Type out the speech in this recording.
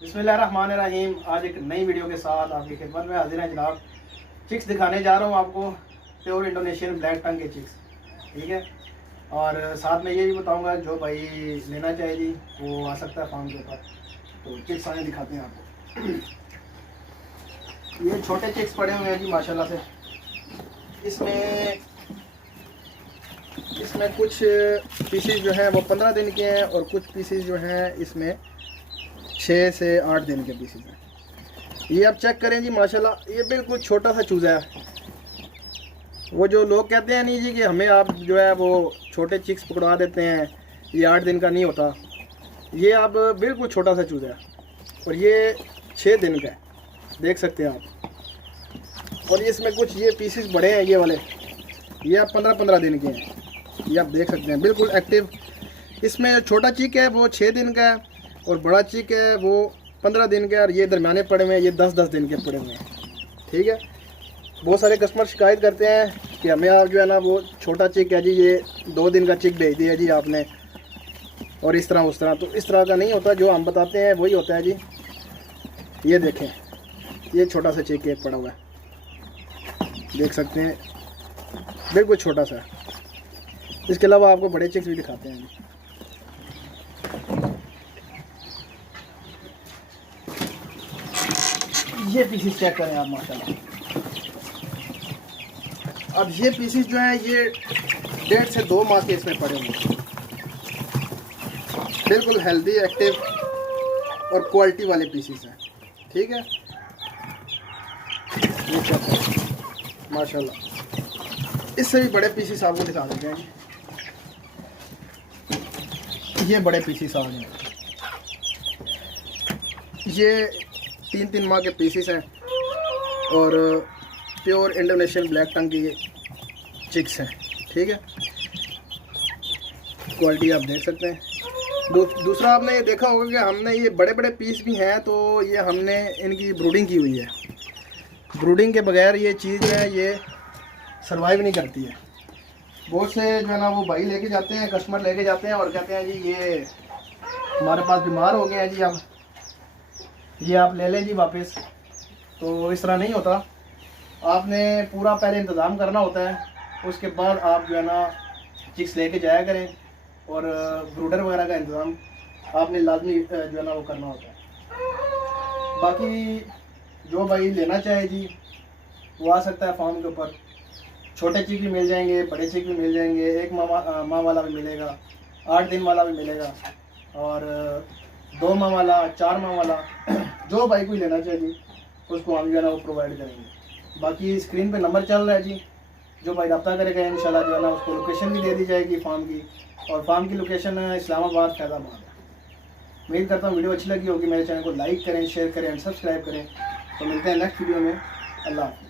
बिस्मिल्लाहिर्रहमानिर्रहीम। आज एक नई वीडियो के साथ आपकी खिदमत में हाजिर हैं जनाब। चिक्स दिखाने जा रहा हूँ आपको, प्योर इंडोनेशियन ब्लैक टंग के चिक्स, ठीक है। और साथ में ये भी बताऊँगा जो भाई लेना चाहे जी वो आ सकता है फार्म के ऊपर। तो चिक्स आने दिखाते हैं आपको। ये छोटे चिक्स पड़े हुए हैं जी माशाल्लाह से। इसमें कुछ पीसीज जो हैं वो 15 दिन के हैं और कुछ पीसीज जो हैं इसमें 6 से 8 दिन के पीसीज हैं। ये आप चेक करें जी माशाल्लाह, ये बिल्कुल छोटा सा चूज़ा है। वो जो लोग कहते हैं नहीं जी कि हमें आप जो है वो छोटे चिक्स पकड़ा देते हैं, ये 8 दिन का नहीं होता। ये आप बिल्कुल छोटा सा चूज़ा है और ये 6 दिन का है, देख सकते हैं आप। और इसमें कुछ ये पीसीस बड़े हैं, ये वाले ये आप 15-15 दिन के हैं, ये आप देख सकते हैं बिल्कुल एक्टिव। इसमें छोटा चिक है वो 6 दिन का है और बड़ा चिक है वो 15 दिन का है। और ये दरमियाने पड़े हुए हैं, ये 10-10 दिन के पड़े हुए हैं, ठीक है। बहुत सारे कस्टमर शिकायत करते हैं कि हमें आप जो है ना वो छोटा चिक है जी, ये 2 दिन का चिक भेज दिया जी आपने और इस तरह उस तरह। तो इस तरह का नहीं होता, जो हम बताते हैं वही होता है जी। ये देखें, ये छोटा सा चिक एक पड़ा हुआ है, देख सकते हैं बिल्कुल छोटा सा है। इसके अलावा आपको बड़े चिक्स भी दिखाते हैं जी। ये पीसीस चेक करें आप माशाल्लाह। अब ये पीसीस जो है ये 1.5 से 2 माह के इसमें पड़े हुए हैं, बिल्कुल हेल्दी एक्टिव और क्वालिटी वाले पीसीस हैं, ठीक है। ये चेक करें माशाल्लाह। इससे भी बड़े पीसीस आपको दिखा देते हैं। ये बड़े पीसीस आ गए, ये 3-3 माह के पीसीस हैं और प्योर इंडोनेशियन ब्लैक टंग की चिक्स हैं, ठीक है। क्वालिटी आप देख सकते हैं। दूसरा आपने ये देखा होगा कि हमने ये बड़े बड़े पीस भी हैं, तो ये हमने इनकी ब्रूडिंग की हुई है। ब्रूडिंग के बगैर ये चीज़ जो है ये सर्वाइव नहीं करती है। बहुत से जो है ना वो भाई लेके जाते हैं, कस्टमर लेके जाते हैं और कहते हैं जी ये हमारे पास बीमार हो गए हैं जी, अब ये आप ले लें जी वापस। तो इस तरह नहीं होता, आपने पूरा पहले इंतज़ाम करना होता है, उसके बाद आप जो है ना चिक्स लेके जाया करें और ब्रूडर वगैरह का इंतज़ाम आपने लाजमी जो है ना वो करना होता है। बाकी जो भाई लेना चाहे जी वो आ सकता है फार्म के ऊपर। छोटे चिक भी मिल जाएंगे, बड़े चिक भी मिल जाएंगे, 1 माह वाला भी मिलेगा, 8 दिन वाला भी मिलेगा और 2 माह वाला, 4 माह वाला। जो भाई कोई लेना चाहिए जी उसको हम जो है ना वो प्रोवाइड करेंगे। बाकी स्क्रीन पे नंबर चल रहा है जी, जो भाई रब्ता करेगा इंशाल्लाह जो है ना उसको लोकेशन भी दे दी जाएगी फार्म की, और फार्म की लोकेशन है इस्लामाबाद फैज़ाबाद। उम्मीद करता हूँ वीडियो अच्छी लगी होगी। मेरे चैनल को लाइक करें, शेयर करें एंड सब्सक्राइब करें। तो मिलते हैं नेक्स्ट वीडियो में। अल्लाह।